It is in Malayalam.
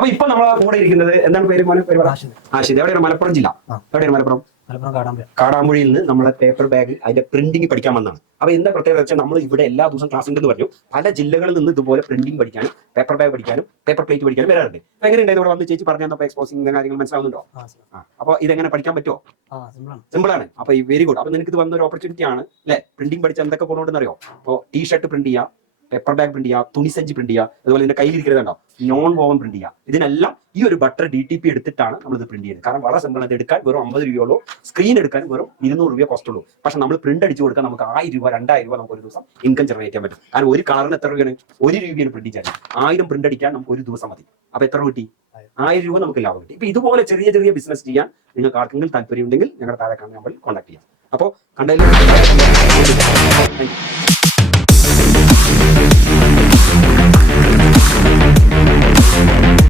അപ്പൊ ഇപ്പൊ നമ്മളെ കൂടെ ഇരിക്കുന്നത് എന്താണ് പേര് മോനെ പേര് ആഷിദ്. എവിടെയാണ്? മലപ്പുറം ജില്ല. എവിടെയാണ് മലപ്പുറം? കാടാമ്പുഴയിൽ നിന്ന് നമ്മളെ പേപ്പർ ബാഗ് അതിന്റെ പ്രിന്റിംഗ് പഠിക്കാൻ വന്നതാണ്. അപ്പൊ എന്താ പ്രത്യേകത വെച്ചാൽ നമ്മൾ ഇവിടെ എല്ലാ ദിവസവും ക്ലാസ് ഉണ്ടെന്ന് പറഞ്ഞു. പല ജില്ലകളിൽ നിന്ന് ഇതുപോലെ പ്രിന്റിംഗ് പഠിക്കാനും പേപ്പർ ബാഗ് പഠിക്കാനും പേപ്പർ പ്ലേറ്റ് പഠിക്കാനും വരാറുണ്ട്. അപ്പൊ എങ്ങനെയുണ്ട് ഇവിടെ വന്ന് ചേച്ചി പറഞ്ഞപ്പോ എക്സ്പോസിംഗ് കാര്യങ്ങൾ മനസ്സിലാവുന്നുണ്ടോ? അപ്പൊ ഇതെങ്ങനെ പഠിക്കാൻ പറ്റുമോ? സിമ്പിൾ ആണ്. അപ്പൊ വെരി ഗുഡ്. അപ്പൊ നിനക്ക് ഇത് വന്ന ഒരു ഓപ്പർച്യൂണിറ്റി ആണ് അല്ലെ? പ്രിന്റിംഗ് പഠിച്ച എന്തൊക്കെ ഗുണമുണ്ടെന്ന് അറിയോ? ഇപ്പോൾ ടീഷർട്ട് പ്രിന്റ് ചെയ്യാം, പേപ്പർ ബാഗ് പ്രിന്റ് ചെയ്യുക, തുണിസഞ്ചി പ്രിന്റ് ചെയ്യുക, അതുപോലെ ഇതിന്റെ കയ്യിലിരിക്കുന്നതുണ്ടോ നോൺ വോവൻ പ്രിന്റ് ചെയ്യുക. ഇതിനെല്ലാം ഈ ഒരു ബട്ടർ DTP എടുത്തിട്ടാണ് നമ്മൾ ഇത് പ്രിന്റ് ചെയ്യുന്നത്. കാരണം വളരെ സിമ്പിൾ. അത് എടുക്കാൻ വെറും 50 രൂപയുള്ളൂ. സ്ക്രീൻ എടുക്കാൻ വെറും 200 രൂപ കോസ്റ്റ് ഉള്ളൂ. പക്ഷെ നമ്മൾ പ്രിന്റ് അടിച്ചു കൊടുക്കാൻ നമുക്ക് 1000 രൂപ 2000 രൂപ നമുക്ക് ഒരു ദിവസം ഇൻകം ജനറേറ്റ് ചെയ്യാൻ പറ്റും. കാരണം ഒരു കളറിന് എത്ര രൂപയാണ്? 1 രൂപയാണ് പ്രിന്റ് ചെയ്യാൻ. 1000 പ്രിന്റ് അടിക്കാൻ നമുക്ക് ഒരു ദിവസം മതി. അപ്പൊ എത്ര കിട്ടി? 1000 രൂപ നമുക്ക് ലാഭം കിട്ടി. ഇപ്പൊ ഇതുപോലെ ചെറിയ ചെറിയ ബിസിനസ് ചെയ്യാൻ നിങ്ങൾക്ക് ആർക്കെങ്കിലും താല്പര്യം ഉണ്ടെങ്കിൽ ഞങ്ങളുടെ താഴെ കാണുന്ന നമ്പറിൽ കോൺടാക്ട് ചെയ്യാം. അപ്പോൾ കണ്ടതിൽ